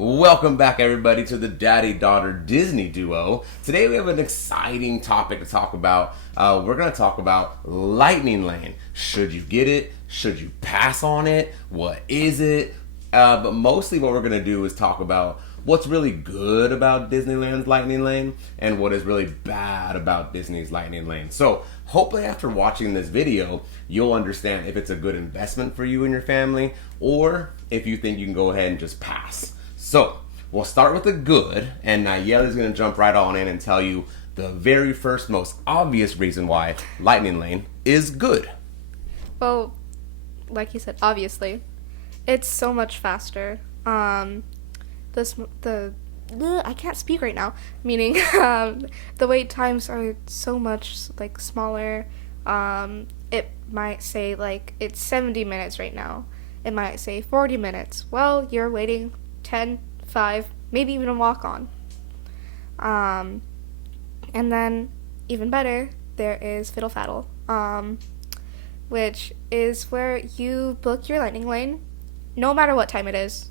Welcome back, everybody, to the daddy-daughter Disney duo. Today we have an exciting topic to talk about. We're going to talk about Lightning Lane. Should you get it? Should you pass on it? What is it? But mostly what we're going to do is talk about what's really good about Disneyland's Lightning Lane and what is really bad about Disney's Lightning Lane. So hopefully after watching this video, you'll understand if it's a good investment for you and your family or if you think you can go ahead and just pass. So we'll start with the good, and Nayeli's going to jump right on in and tell you the very first, most obvious reason why Lightning Lane is good. Well, like you said, obviously, it's so much faster. I can't speak right now. Meaning, the wait times are so much smaller. It might say it's 70 minutes right now. It might say 40 minutes. Well, you're waiting 10, 5, maybe even a walk-on. And then, even better, there is Fiddle Faddle, which is where you book your Lightning Lane, no matter what time it is.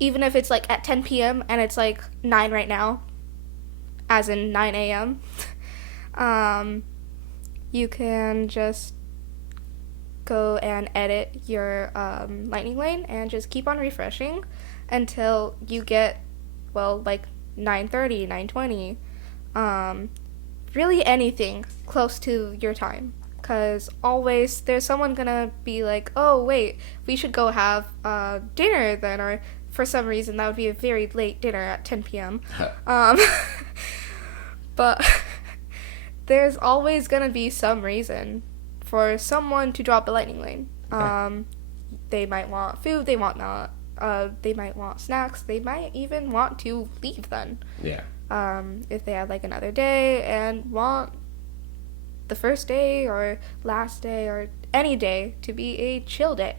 Even if it's at 10 p.m. and it's 9 right now, as in 9 a.m., you can just go and edit your Lightning Lane and just keep on refreshing until you get 9:30, 9:20, really anything close to your time, because always there's someone gonna be oh wait, we should go have dinner then, or for some reason that would be a very late dinner at 10 p.m. But there's always gonna be some reason for someone to drop a Lightning Lane. They might want food, they might want snacks, they might even want to leave then. Yeah. If they have another day and want the first day or last day or any day to be a chill day.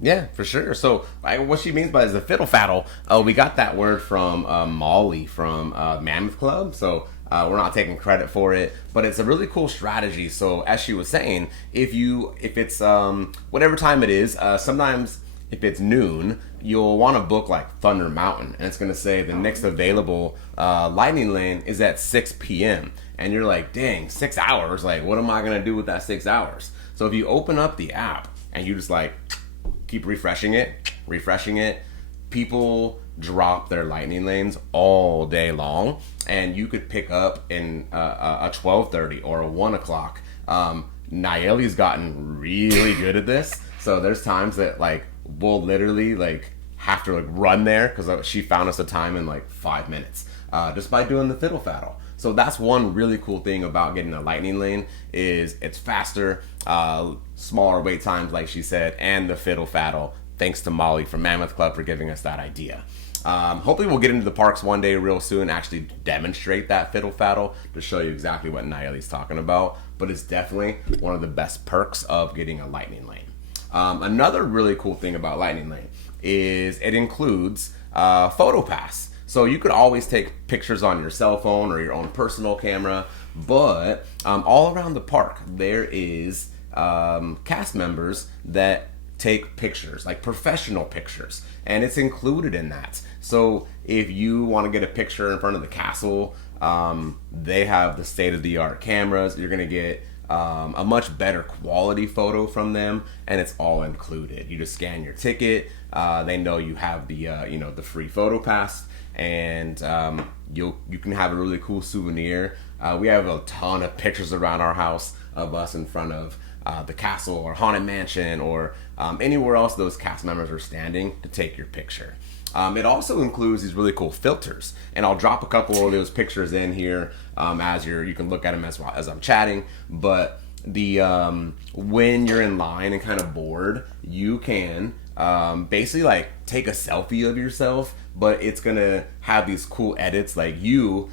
Yeah, for sure. So what she means by is the Fiddle Faddle. We got that word from Molly from Mammoth Club. So we're not taking credit for it, but it's a really cool strategy. So as she was saying, if it's whatever time it is, sometimes if it's noon, you'll want to book Thunder Mountain, and it's going to say the next available Lightning Lane is at 6 p.m. And you're like, dang, 6 hours? What am I going to do with that 6 hours? So if you open up the app and you just keep refreshing it, people drop their Lightning Lanes all day long, and you could pick up in a 12:30 or a 1 o'clock. Nayeli's gotten really good at this, so there's times that we'll literally have to run there because she found us a time in 5 minutes just by doing the Fiddle Faddle. So that's one really cool thing about getting a Lightning Lane is it's faster, smaller wait times like she said, and the Fiddle Faddle. Thanks to Molly from Mammoth Club for giving us that idea. Hopefully we'll get into the parks one day real soon and actually demonstrate that Fiddle Faddle to show you exactly what Nayeli's talking about. But it's definitely one of the best perks of getting a Lightning Lane. Another really cool thing about Lightning Lane is it includes Photopass. So you could always take pictures on your cell phone or your own personal camera, but all around the park there is cast members that take pictures, professional pictures, and it's included in that. So if you want to get a picture in front of the castle, they have the state-of-the-art cameras. You're going to get a much better quality photo from them, and it's all included. You just scan your ticket. They know you have the the free Photopass, and you can have a really cool souvenir. We have a ton of pictures around our house of us in front of the castle or Haunted Mansion or anywhere else those cast members are standing to take your picture. It also includes these really cool filters, and I'll drop a couple of those pictures in here as you can look at them as I'm chatting. But the when you're in line and kind of bored, you can basically take a selfie of yourself, but it's gonna have these cool edits you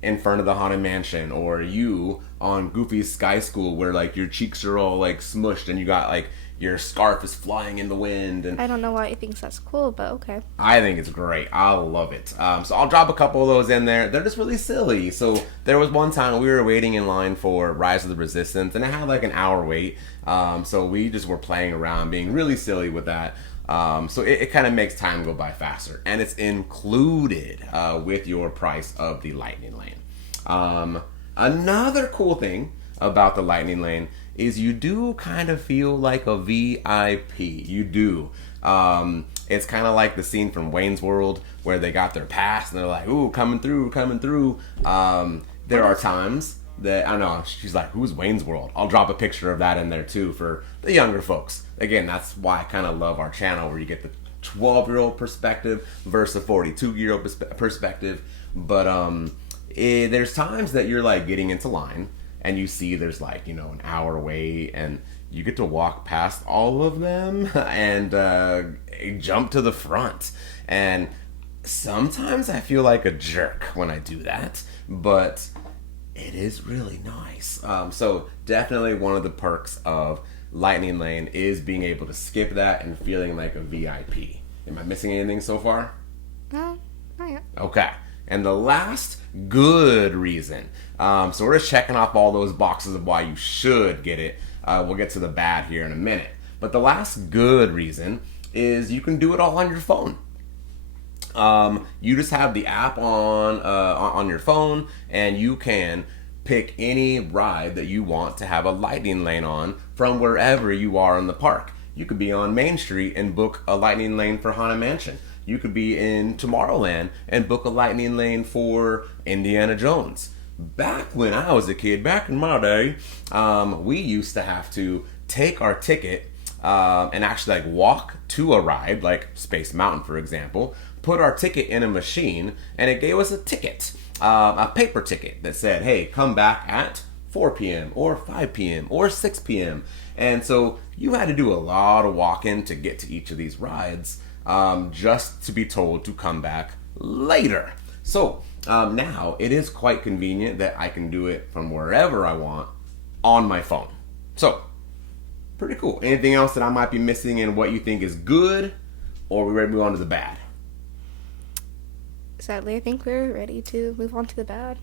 in front of the Haunted Mansion, or you on Goofy's Sky School where your cheeks are all smushed and you got your scarf is flying in the wind. And I don't know why he thinks that's cool, but okay. I think it's great. I love it. So I'll drop a couple of those in there. They're just really silly. So there was one time we were waiting in line for Rise of the Resistance, and it had an hour wait. So we just were playing around, being really silly with that. So it kind of makes time go by faster, and it's included with your price of the Lightning Lane. Another cool thing about the Lightning Lane is you do kind of feel like a VIP. You do. It's kind of like the scene from Wayne's World where they got their pass and they're like, ooh, coming through, coming through. There are times that, I don't know, she's like, who's Wayne's World? I'll drop a picture of that in there too for the younger folks. Again, that's why I kind of love our channel where you get the 12-year-old perspective versus a 42-year-old perspective. But there's times that you're like getting into line and you see there's like, you know, an hour wait and you get to walk past all of them and jump to the front. And sometimes I feel like a jerk when I do that, but it is really nice. So definitely one of the perks of Lightning Lane is being able to skip that and feeling like a VIP. Am I missing anything so far? No, not yet. Okay. And the last good reason. So we're just checking off all those boxes of why you should get it. We'll get to the bad here in a minute. But the last good reason is you can do it all on your phone. You just have the app on your phone, and you can pick any ride that you want to have a Lightning Lane on from wherever you are in the park. You could be on Main Street and book a Lightning Lane for Haunted Mansion. You could be in Tomorrowland and book a Lightning Lane for Indiana Jones. Back when I was a kid, back in my day, we used to have to take our ticket and actually like walk to a ride, like Space Mountain, for example, put our ticket in a machine, and it gave us a ticket, a paper ticket that said, hey, come back at 4 p.m. or 5 p.m. or 6 p.m. And so you had to do a lot of walking to get to each of these rides just to be told to come back later. So now it is quite convenient that I can do it from wherever I want on my phone. So pretty cool. Anything else that I might be missing in what you think is good, or are we ready to move on to the bad? Sadly, I think we're ready to move on to the bad.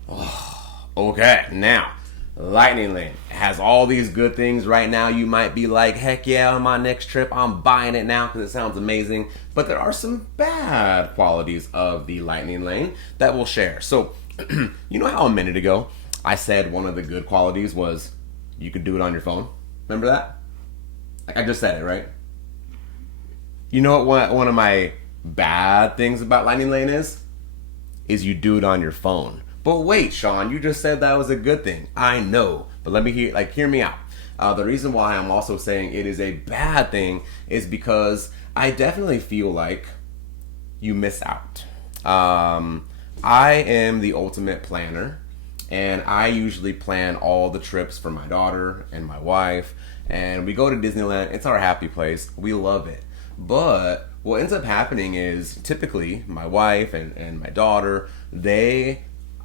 Okay, now, Lightning Lane has all these good things right now. You might be like, heck yeah, on my next trip, I'm buying it now because it sounds amazing. But there are some bad qualities of the Lightning Lane that we'll share. So, you know how a minute ago I said one of the good qualities was you could do it on your phone? Remember that? I just said it, right? You know what one of my bad things about Lightning Lane is you do it on your phone. But wait, Sean, you just said that was a good thing. I know, but let me hear me out. The reason why I'm also saying it is a bad thing is because I definitely feel like you miss out. I am the ultimate planner, and I usually plan all the trips for my daughter and my wife, and we go to Disneyland. It's our happy place. We love it. But what ends up happening is typically my wife and my daughter,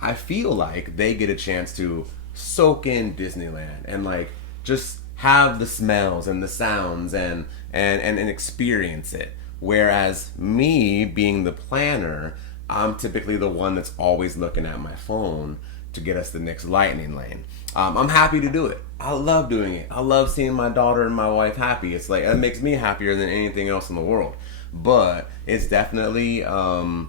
I feel like they get a chance to soak in Disneyland and like just have the smells and the sounds and experience it. Whereas me being the planner, I'm typically the one that's always looking at my phone to get us the next Lightning Lane. I'm happy to do it. I love doing it. I love seeing my daughter and my wife happy. It's like, it makes me happier than anything else in the world. But it's definitely a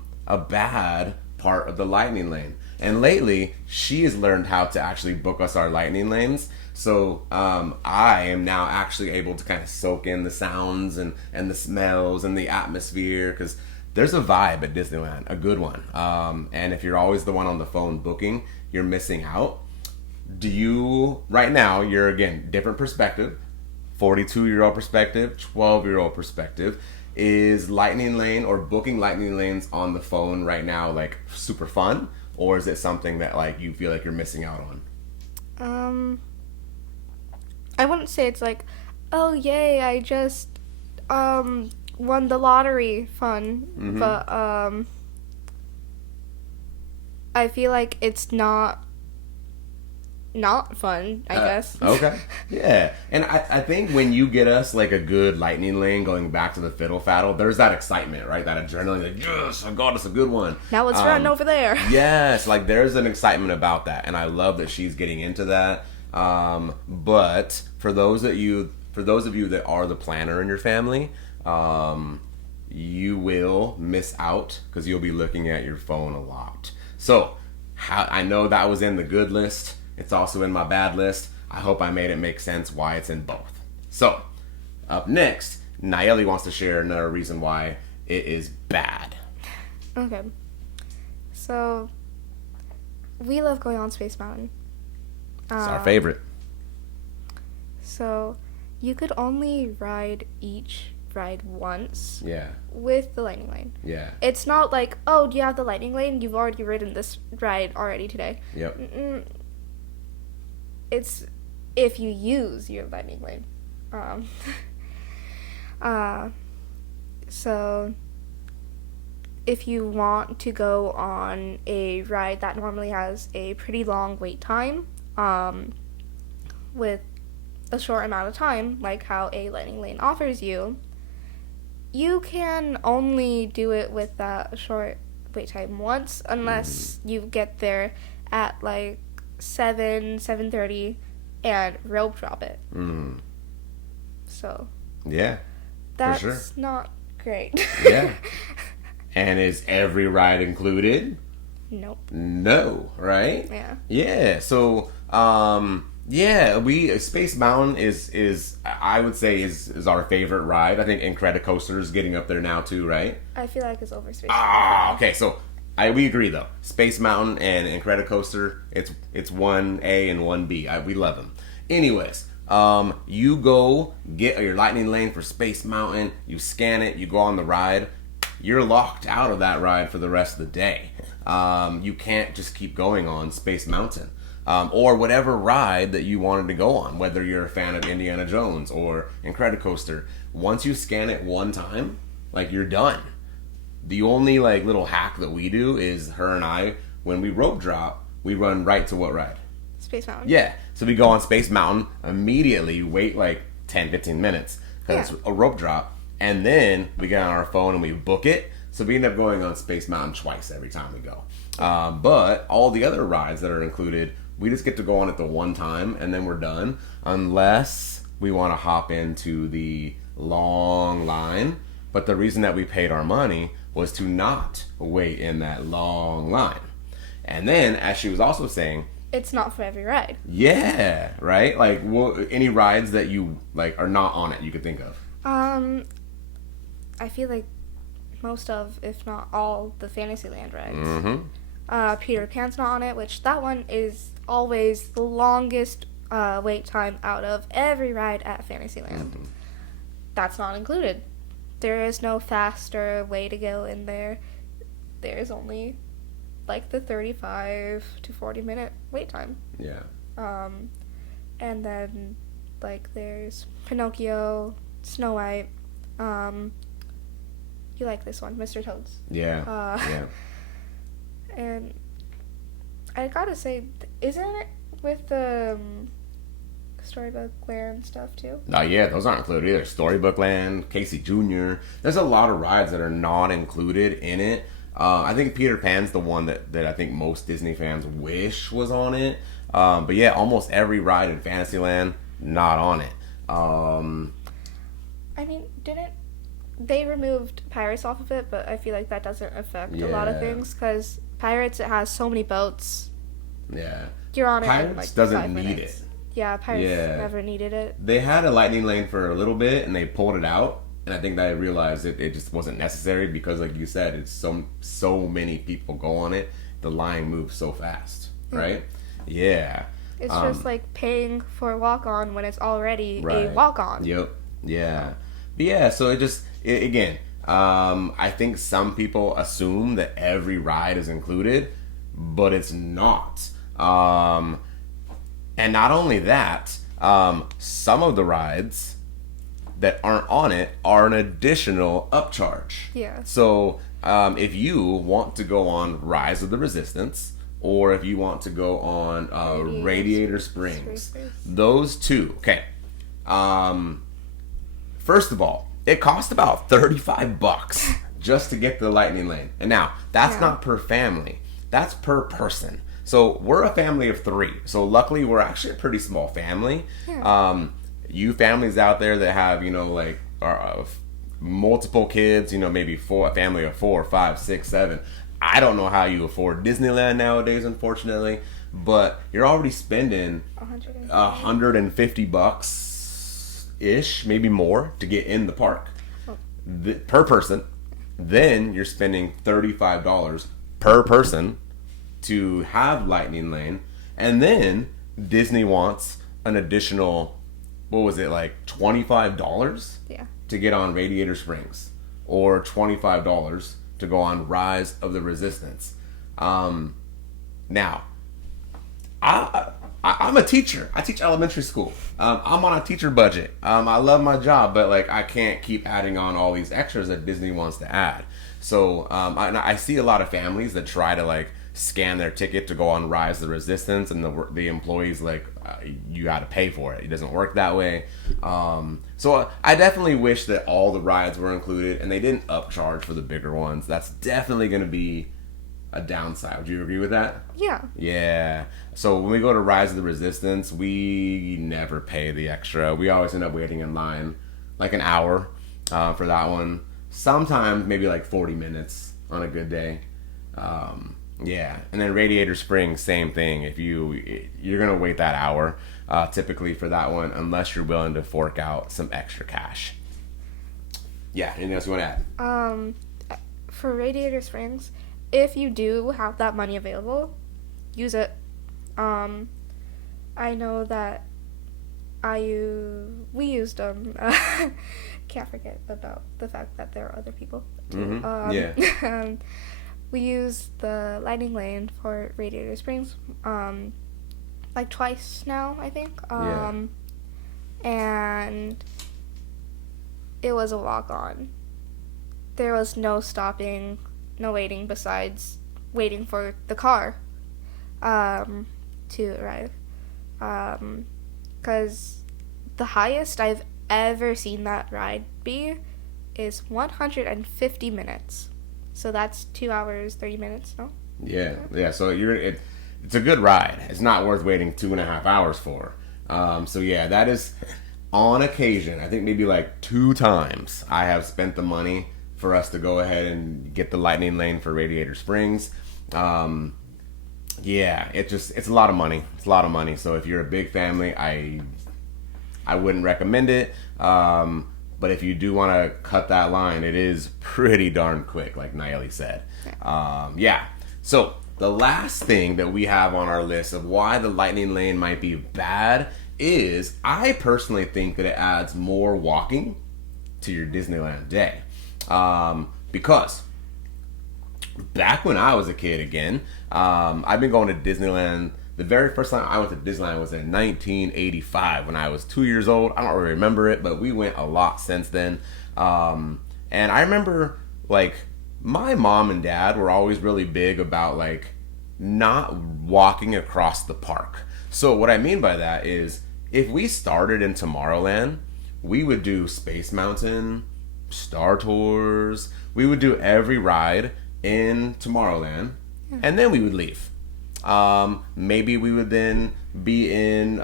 bad part of the Lightning Lane. And lately, she has learned how to actually book us our Lightning Lanes. So I am now actually able to kind of soak in the sounds and the smells and the atmosphere, because there's a vibe at Disneyland, a good one. And if you're always the one on the phone booking, you're missing out. Right now, you're, again, different perspective, 42-year-old perspective, 12-year-old perspective. Is Lightning Lane or booking Lightning Lanes on the phone right now like super fun? Or is it something that like you feel like you're missing out on? I wouldn't say it's like, oh yay, I just won the lottery fun. Mm-hmm. But I feel like it's not fun, I guess. Okay. Yeah. And I think when you get us like a good Lightning Lane, going back to the Fiddle Faddle, there's that excitement, right? That adrenaline, like, yes, I got us a good one. Now let's run over there. Yes, like there's an excitement about that, and I love that she's getting into that. But for those of you that are the planner in your family, you will miss out because you'll be looking at your phone a lot. So, I know that was in the good list. It's also in my bad list. I hope I made it make sense why it's in both. So, up next, Nayeli wants to share another reason why it is bad. Okay. So, we love going on Space Mountain. It's our favorite. So, you could only ride each ride once. Yeah. With the lightning lane. Yeah. It's not like, oh, do you have the lightning lane? You've already ridden this ride already today. Yep. It's if you use your lightning lane. So if you want to go on a ride that normally has a pretty long wait time, with a short amount of time, like how a lightning lane offers you, you can only do it with that short wait time once, unless you get there at like 7:30 and rope drop it. So yeah, that's for sure. not great. Yeah. And is every ride included? Nope. No, right? Yeah. Yeah. So, Space Mountain is I would say is our favorite ride. I think Incredicoaster is getting up there now too, right? I feel like it's over Space Mountain. Okay. So we agree though. Space Mountain and Incredicoaster, it's 1A and 1B. We love them. Anyways, you go get your lightning lane for Space Mountain. You scan it. You go on the ride. You're locked out of that ride for the rest of the day. You can't just keep going on Space Mountain. Or whatever ride that you wanted to go on, whether you're a fan of Indiana Jones or Incredicoaster. Once you scan it one time, like, you're done. The only, like, little hack that we do is her and I, when we rope drop, we run right to what ride? Space Mountain. Yeah. So we go on Space Mountain, immediately wait like 10-15 minutes because it's a rope drop, and then we get on our phone and we book it. So we end up going on Space Mountain twice every time we go. But all the other rides that are included, we just get to go on it the one time and then we're done, unless we want to hop into the long line. But the reason that we paid our money was to not wait in that long line. And then, as she was also saying, it's not for every ride. Yeah, right? Like, any rides that you, like, are not on it you could think of? I feel like most of, if not all, the Fantasyland rides. Mm-hmm. Peter Pan's not on it, which that one is always the longest wait time out of every ride at Fantasyland. Mm-hmm. That's not included. There is no faster way to go in there. There's only like the 35 to 40 minute wait time. Yeah. And then like there's Pinocchio, Snow White. You like this one, Mr. Toad's. Yeah. Yeah. And I gotta say, isn't it with the Storybook Land stuff too? Yeah, those aren't included either. Storybook Land, Casey Jr. There's a lot of rides that are not included in it. I think Peter Pan's the one that I think most Disney fans wish was on it. But yeah, almost every ride in Fantasyland, not on it. I mean, they removed Pirates off of it, but I feel like that doesn't affect a lot of things, because Pirates, it has so many boats. Yeah. You're on Pirates it in like doesn't 5 need minutes. it. Yeah, Pirates never needed it. They had a lightning lane for a little bit, and they pulled it out. And I think that I realized it just wasn't necessary because, like you said, it's so many people go on it. The line moves so fast, right? Yeah. It's just like paying for a walk-on when it's already a walk-on. Yep. Yeah. But yeah, so again, I think some people assume that every ride is included, but it's not. And not only that, some of the rides that aren't on it are an additional upcharge. Yeah. So if you want to go on Rise of the Resistance, or if you want to go on Radiator Springs, those two. Okay. First of all, it cost about $35 just to get the lightning lane. And now, that's not per family. That's per person. So we're a family of 3. So luckily, we're actually a pretty small family. Yeah. You families out there that have, like, multiple kids, maybe a family of 4, 5, 6, 7. I don't know how you afford Disneyland nowadays, unfortunately, but you're already spending $150 ish, maybe more, to get in the park per person. Then you're spending $35 per person to have Lightning Lane, and then Disney wants an additional, what was it, like $25 to get on Radiator Springs, or $25 to go on Rise of the Resistance. Now, I'm a teacher. I teach elementary school. I'm on a teacher budget. I love my job, but like I can't keep adding on all these extras that Disney wants to add. So I see a lot of families that try to like scan their ticket to go on Rise of the Resistance, and the employees like, you got to pay for it. It doesn't work that way. So I definitely wish that all the rides were included, and they didn't upcharge for the bigger ones. That's definitely going to be a downside. Would you agree with that? Yeah. Yeah. So when we go to Rise of the Resistance, we never pay the extra. We always end up waiting in line like an hour for that one. Sometimes maybe like 40 minutes on a good day. Yeah. And then Radiator Springs, same thing. If you're gonna wait that hour typically for that one, unless you're willing to fork out some extra cash. Yeah. Anything else you want to add? For Radiator Springs, if you do have that money available, use it. I know that we used them. Can't forget about the fact that there are other people too. Yeah. We used the Lightning Lane for Radiator Springs like twice now, I think. And it was a walk-on. There was no stopping, no waiting besides waiting for the car to arrive. Because the highest I've ever seen that ride be is 150 minutes. So that's 2 hours, 30 minutes, no? Yeah. So it's a good ride. It's not worth waiting 2.5 hours for. So yeah, that is on occasion. I think maybe like 2 times I have spent the money for us to go ahead and get the Lightning Lane for Radiator Springs. Yeah, it's a lot of money. It's a lot of money. So if you're a big family, I wouldn't recommend it. But if you do want to cut that line, it is pretty darn quick, like Naili said. Yeah. So the last thing that we have on our list of why the Lightning Lane might be bad is, I personally think that it adds more walking to your Disneyland day. Because back when I was a kid, again, I've been going to Disneyland. The very first time I went to Disneyland was in 1985 when I was 2 years old. I don't really remember it, but we went a lot since then. And I remember, like, my mom and dad were always really big about, like, not walking across the park. So what I mean by that is, if we started in Tomorrowland, we would do Space Mountain, Star Tours. We would do every ride in Tomorrowland, and then we would leave. Maybe we would then be in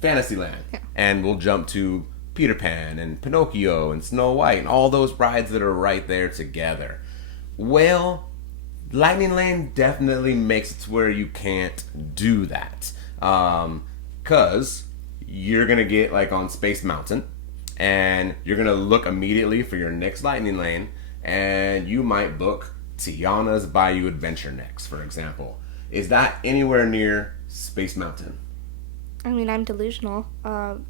Fantasyland, and we'll jump to Peter Pan and Pinocchio and Snow White and all those rides that are right there together. Well, Lightning Lane definitely makes it to where you can't do that, because you're gonna get like on Space Mountain, and you're gonna look immediately for your next Lightning Lane, and you might book Tiana's Bayou Adventure next, for example. Is that anywhere near Space Mountain? I mean, I'm delusional.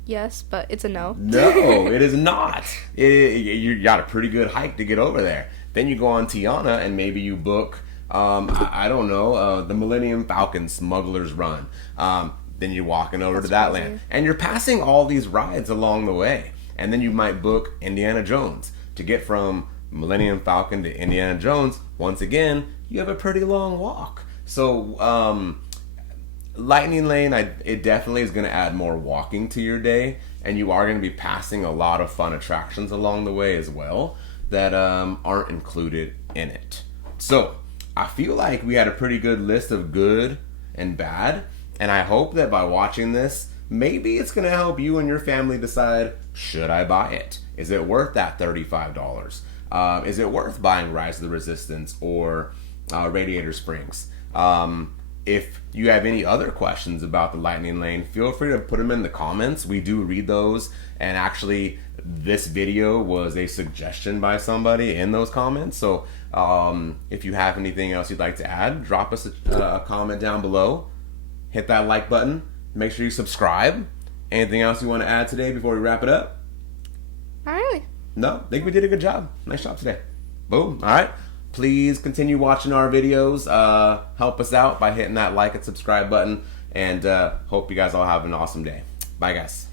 Yes, but it's a no. No, it is not. You got a pretty good hike to get over there. Then you go on Tiana, and maybe you book, I don't know, the Millennium Falcon Smuggler's Run. Then you're walking over to that crazy. land. And you're passing all these rides along the way. And then you might book Indiana Jones to get from Millennium Falcon to Indiana Jones. Once again, you have a pretty long walk. So Lightning Lane, it definitely is going to add more walking to your day, and you are going to be passing a lot of fun attractions along the way as well that aren't included in it. So I feel like we had a pretty good list of good and bad, and I hope that by watching this, maybe it's going to help you and your family decide, should I buy it? Is it worth that $35? Is it worth buying Rise of the Resistance or Radiator Springs? If you have any other questions about the Lightning Lane, feel free to put them in the comments. We do read those, and actually this video was a suggestion by somebody in those comments. So if you have anything else you'd like to add, drop us a comment down below. Hit that like button. Make sure you subscribe. Anything else you want to add today before we wrap it up? Not really. No, I think we did a good job. Nice job today. Boom. All right. Please continue watching our videos. Help us out by hitting that like and subscribe button. And hope you guys all have an awesome day. Bye, guys.